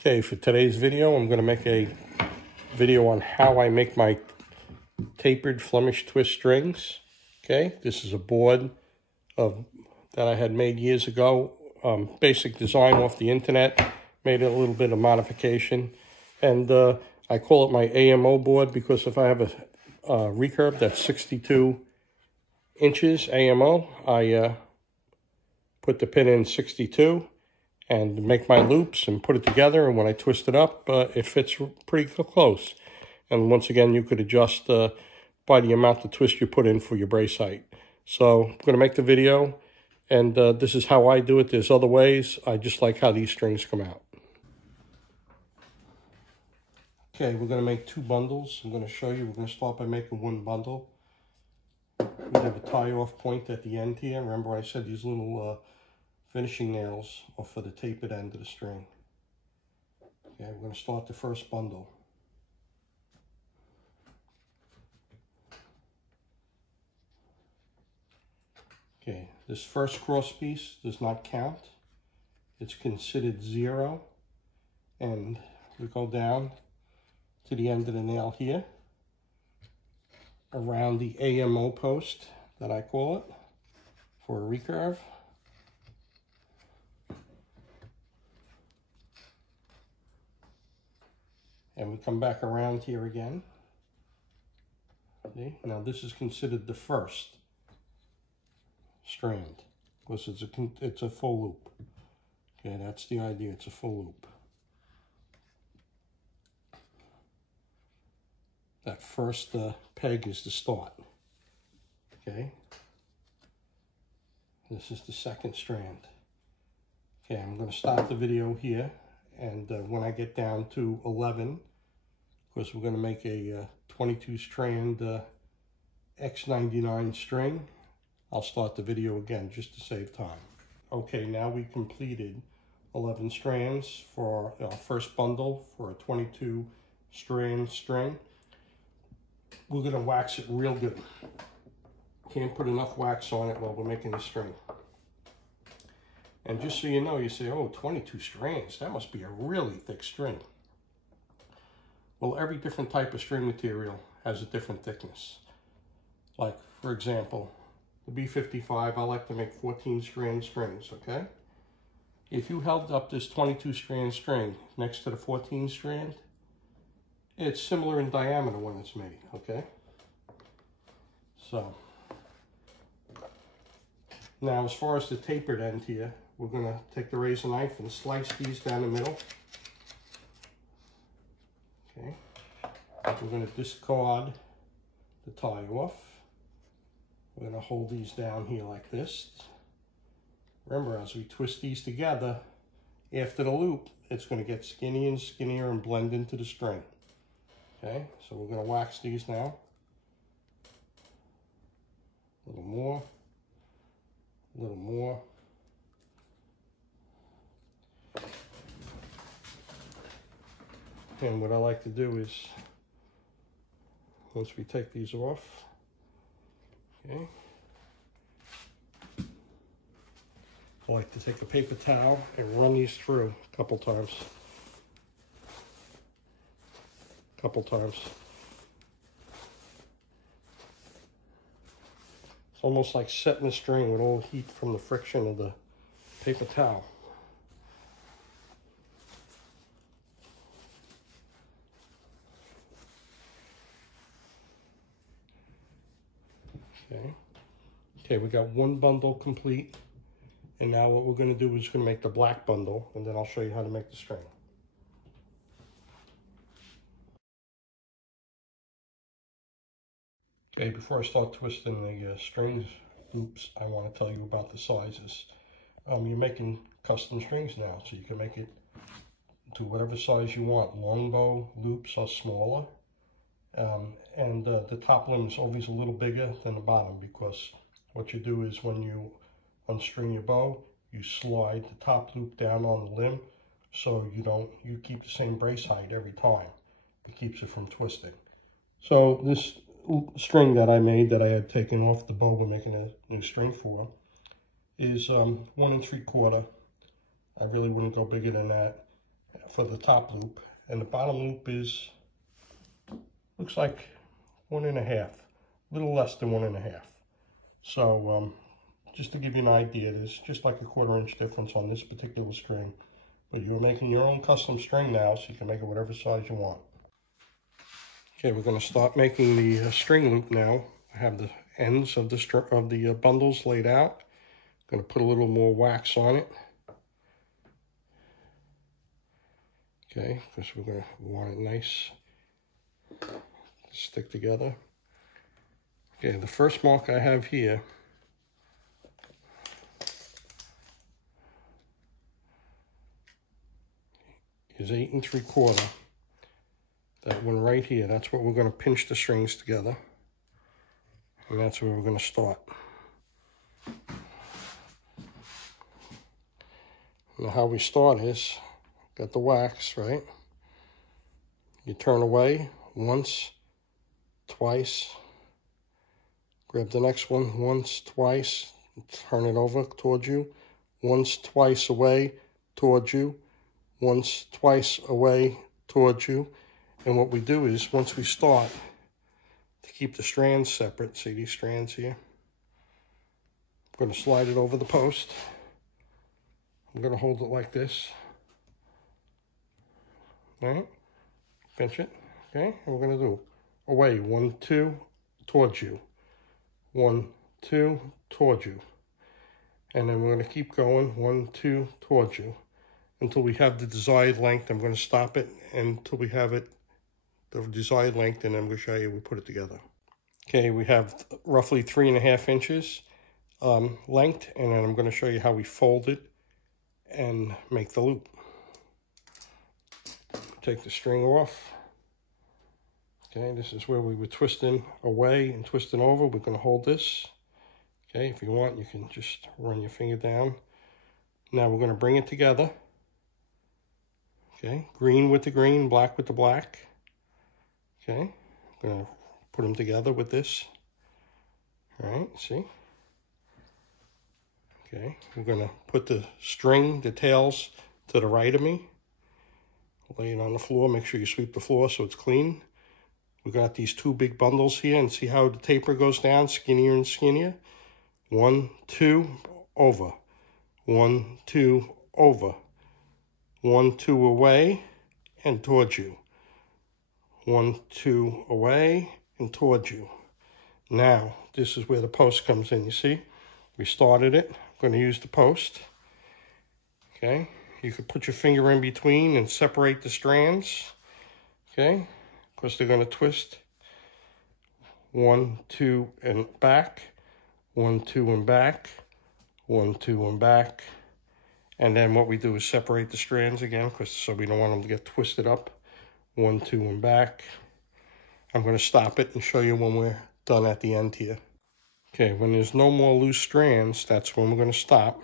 Okay, for today's video, I'm going to make a video on how I make my tapered Flemish twist strings. Okay, this is a board that I had made years ago. Basic design off the internet, made it a little bit of modification. And I call it my AMO board because if I have a recurve that's 62 inches AMO, I put the pin in 62 and make my loops and put it together, and when I twist it up, it fits pretty close. And once again, you could adjust by the amount of twist you put in for your brace height. So I'm going to make the video, and this is how I do it. There's other ways. I just like how these strings come out. Okay, we're going to make two bundles. I'm going to show you. We're going to start by making one bundle. We have a tie-off point at the end here. Remember I said these little finishing nails are for the tapered end of the string. Okay, we're going to start the first bundle. Okay, this first cross piece does not count. It's considered 0. And we go down to the end of the nail here, around the AMO post that I call it, for a recurve. And we come back around here again. Okay, now this is considered the first strand because it's a full loop. Okay, that's the idea, it's a full loop. That first peg is the start. Okay, this is the second strand. Okay, I'm going to stop the video here, and when I get down to 11, because we're going to make a 22 strand X99 string, I'll start the video again just to save time. Okay, now we completed 11 strands for our first bundle for a 22 strand string. We're going to wax it real good. Can't put enough wax on it while we're making the string. And just so you know, you say, oh, 22 strands, that must be a really thick string. Well, every different type of string material has a different thickness. Like, for example, the B55, I like to make 14 strand strings, okay? If you held up this 22 strand string next to the 14 strand, it's similar in diameter when it's made, okay? So, now as far as the tapered end here, we're gonna take the razor knife and slice these down the middle. Okay, we're going to discard the tie off. We're going to hold these down here like this. Remember, as we twist these together, after the loop, it's going to get skinnier and skinnier and blend into the string. Okay, so we're going to wax these now. A little more, a little more. And what I like to do is, once we take these off, okay, I like to take a paper towel and run these through a couple times. It's almost like setting the string with all heat from the friction of the paper towel. Okay, we got one bundle complete, and now what we're going to do is going to make the black bundle, and then I'll show you how to make the string. Okay, before I start twisting the strings loops, I want to tell you about the sizes. You're making custom strings now, so you can make it to whatever size you want. Longbow loops are smaller, and the top limb is always a little bigger than the bottom, because what you do is when you unstring your bow, you slide the top loop down on the limb, so you keep the same brace height every time. It keeps it from twisting. So this string that I made, that I had taken off the bow we're making a new string for, is 1 3/4. I really wouldn't go bigger than that. for the top loop, and the bottom loop is, looks like 1.5, a little less than 1.5. So just to give you an idea, there's just like a 1/4 inch difference on this particular string, but you're making your own custom string now, so you can make it whatever size you want. Okay, we're going to start making the string loop now. I have the ends of the bundles laid out. I'm going to put a little more wax on it. Okay, because we want it nice to stick together. Okay, the first mark I have here is 8 3/4. That one right here, that's what we're going to pinch the strings together. And that's where we're going to start. Now how we start is, got the wax, right? You turn away once, twice, grab the next one once, twice, turn it over towards you, once, twice away towards you, once, twice away towards you. And what we do is, once we start, to keep the strands separate, see these strands here? I'm going to slide it over the post. I'm going to hold it like this. All right, pinch it, okay? And we're going to do away, 1, 2, towards you. 1, 2, towards you. And then we're going to keep going, 1, 2, towards you, until we have the desired length. I'm going to stop it until we have it the desired length, and I'm going to show you we put it together. Okay, we have roughly 3.5 inches length, and then I'm going to show you how we fold it and make the loop. Take the string off. Okay, this is where we were twisting away and twisting over. We're going to hold this. Okay, if you want, you can just run your finger down. Now we're going to bring it together. Okay, green with the green, black with the black. Okay, I'm going to put them together with this. All right, see? Okay, we're going to put the string, the tails, to the right of me. Lay it on the floor. Make sure you sweep the floor so it's clean. We got these 2 big bundles here, and see how the taper goes down, skinnier and skinnier? 1, 2, over. 1, 2, over. 1, 2 away and towards you. 1, 2 away and towards you. Now, this is where the post comes in, you see? We started it. I'm going to use the post. Okay, you can put your finger in between and separate the strands. Okay, of course they're going to twist. 1, 2, and back. 1, 2, and back. 1, 2, and back. And then what we do is separate the strands again, because so we don't want them to get twisted up. 1, 2, and back. I'm going to stop it and show you when we're done at the end here. Okay, when there's no more loose strands, that's when we're going to stop.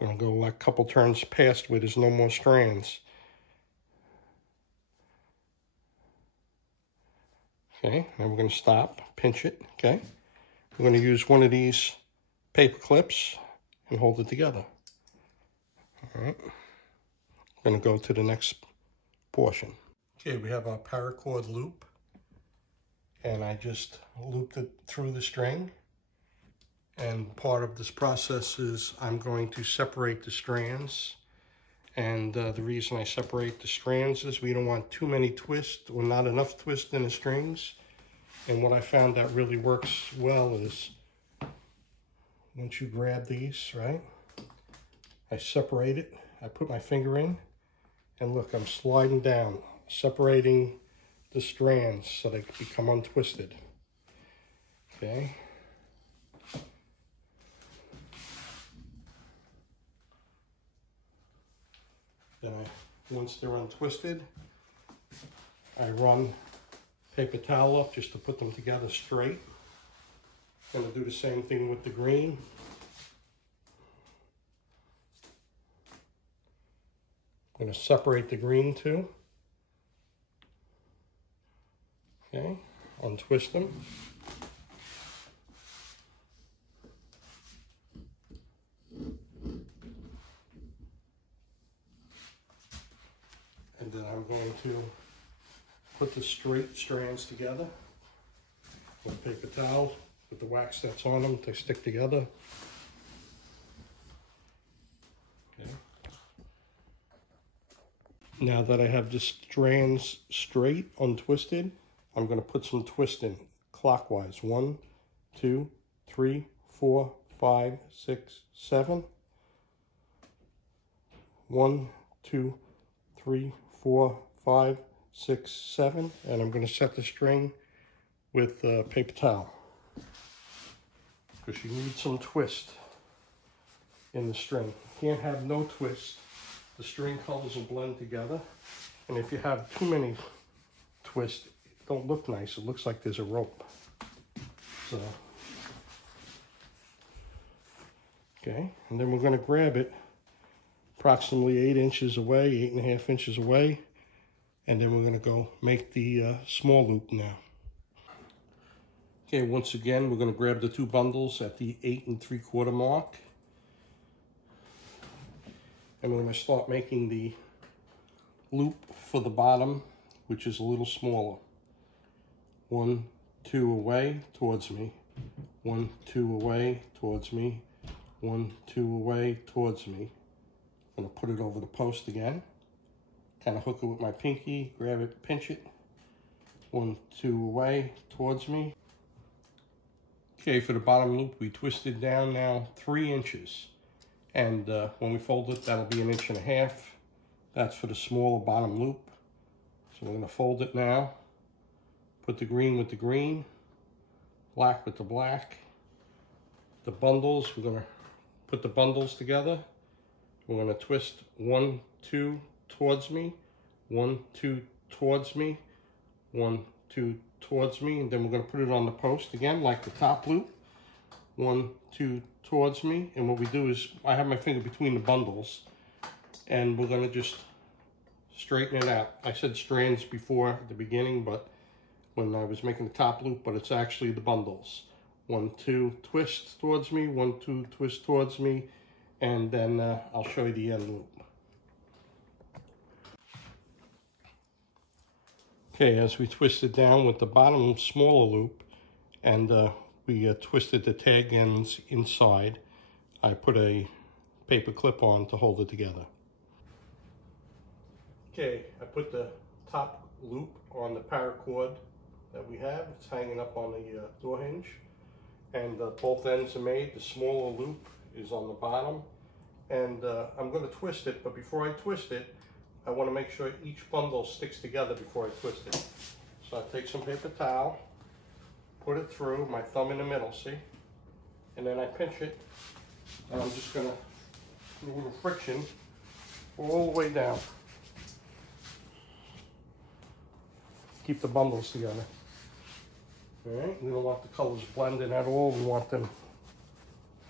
I'm going to go like a couple turns past where there's no more strands. Okay, now we're going to stop, pinch it, okay? We're going to use one of these paper clips and hold it together. All right, we're going to go to the next portion. Okay, we have our paracord loop, and I just looped it through the string. And part of this process is I'm going to separate the strands. And the reason I separate the strands is we don't want too many twists or not enough twist in the strings. And what I found that really works well is once you grab these, right? I separate it, I put my finger in, and look, I'm sliding down, separating the strands so they can become untwisted. Okay. Then once they're untwisted, I run paper towel up just to put them together straight. Gonna do the same thing with the green. I'm gonna separate the green too. Okay, untwist them. And then I'm going to put the straight strands together with a paper towel with the wax that's on them to stick together. Okay. Now that I have the strands straight, untwisted, I'm going to put some twist in clockwise. 1, 2, 3, 4, 5, 6, 7. 1, 2, 3, 4, 5, 6, 7. And I'm going to set the string with a paper towel, because you need some twist in the string. You can't have no twist. The string colors will blend together, and if you have too many twists, it don't look nice. It looks like there's a rope. So, okay, and then we're going to grab it approximately 8 inches away, 8.5 inches away, and then we're going to go make the small loop now. Okay, once again, we're going to grab the 2 bundles at the 8 3/4 mark. And we're going to start making the loop for the bottom, which is a little smaller. 1, 2 away towards me. 1, 2 away towards me. 1, 2 away towards me. I'm going to put it over the post again. Kind of hook it with my pinky, grab it, pinch it. 1, 2 away towards me. Okay, for the bottom loop, we twisted down now 3 inches. And when we fold it, that'll be 1.5 inches. That's for the smaller bottom loop. So we're going to fold it now. Put the green with the green, black with the black. The bundles, we're going to put the bundles together. We're going to twist 1, 2 towards me, 1, 2 towards me, 1, 2 towards me, and then we're going to put it on the post again, like the top loop. 1, 2 towards me, and what we do is I have my finger between the bundles, and we're going to just straighten it out. I said strands before at the beginning, but when I was making the top loop, but it's actually the bundles. 1, 2 twist towards me, 1, 2 twist towards me, and then I'll show you the end loop. Okay, as we twist it down with the bottom smaller loop, and we twisted the tag ends inside, I put a paper clip on to hold it together. Okay, I put the top loop on the paracord that we have. It's hanging up on the door hinge, and both ends are made. The smaller loop is on the bottom, and I'm going to twist it, but before I twist it, I want to make sure each bundle sticks together before I twist it. So I take some paper towel, put it through, my thumb in the middle, see? And then I pinch it, and I'm just going to put a little friction all the way down. Keep the bundles together. All right, we don't want the colors blending at all, we want them,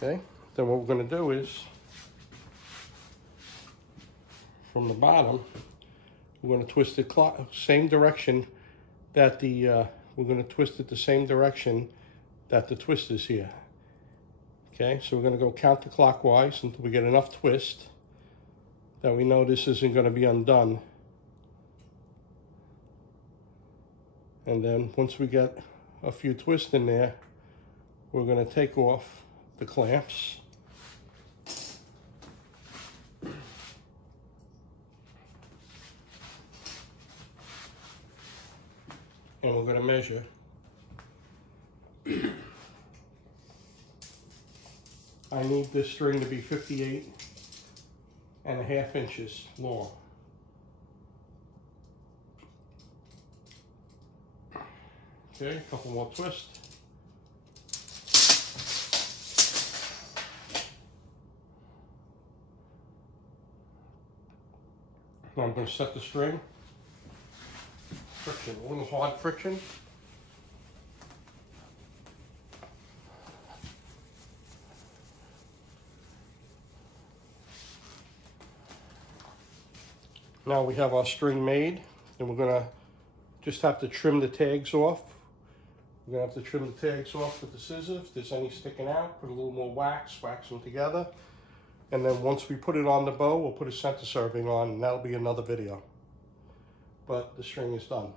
okay? Then what we're going to do is, from the bottom, we're going to twist it same direction that the, we're going to twist it the same direction that the twist is here. Okay, so we're going to go counterclockwise until we get enough twist that we know this isn't going to be undone. And then once we get a few twists in there, we're going to take off the clamps. And we're going to measure. I need this string to be 58.5 inches long. Okay, a couple more twists. Now I'm going to set the string. Friction, a little hard friction. Now we have our string made, and we're going to just have to trim the tags off. We're going to have to trim the tags off with the scissors. If there's any sticking out, put a little more wax them together. And then once we put it on the bow, we'll put a center serving on, and that'll be another video. but the string is done.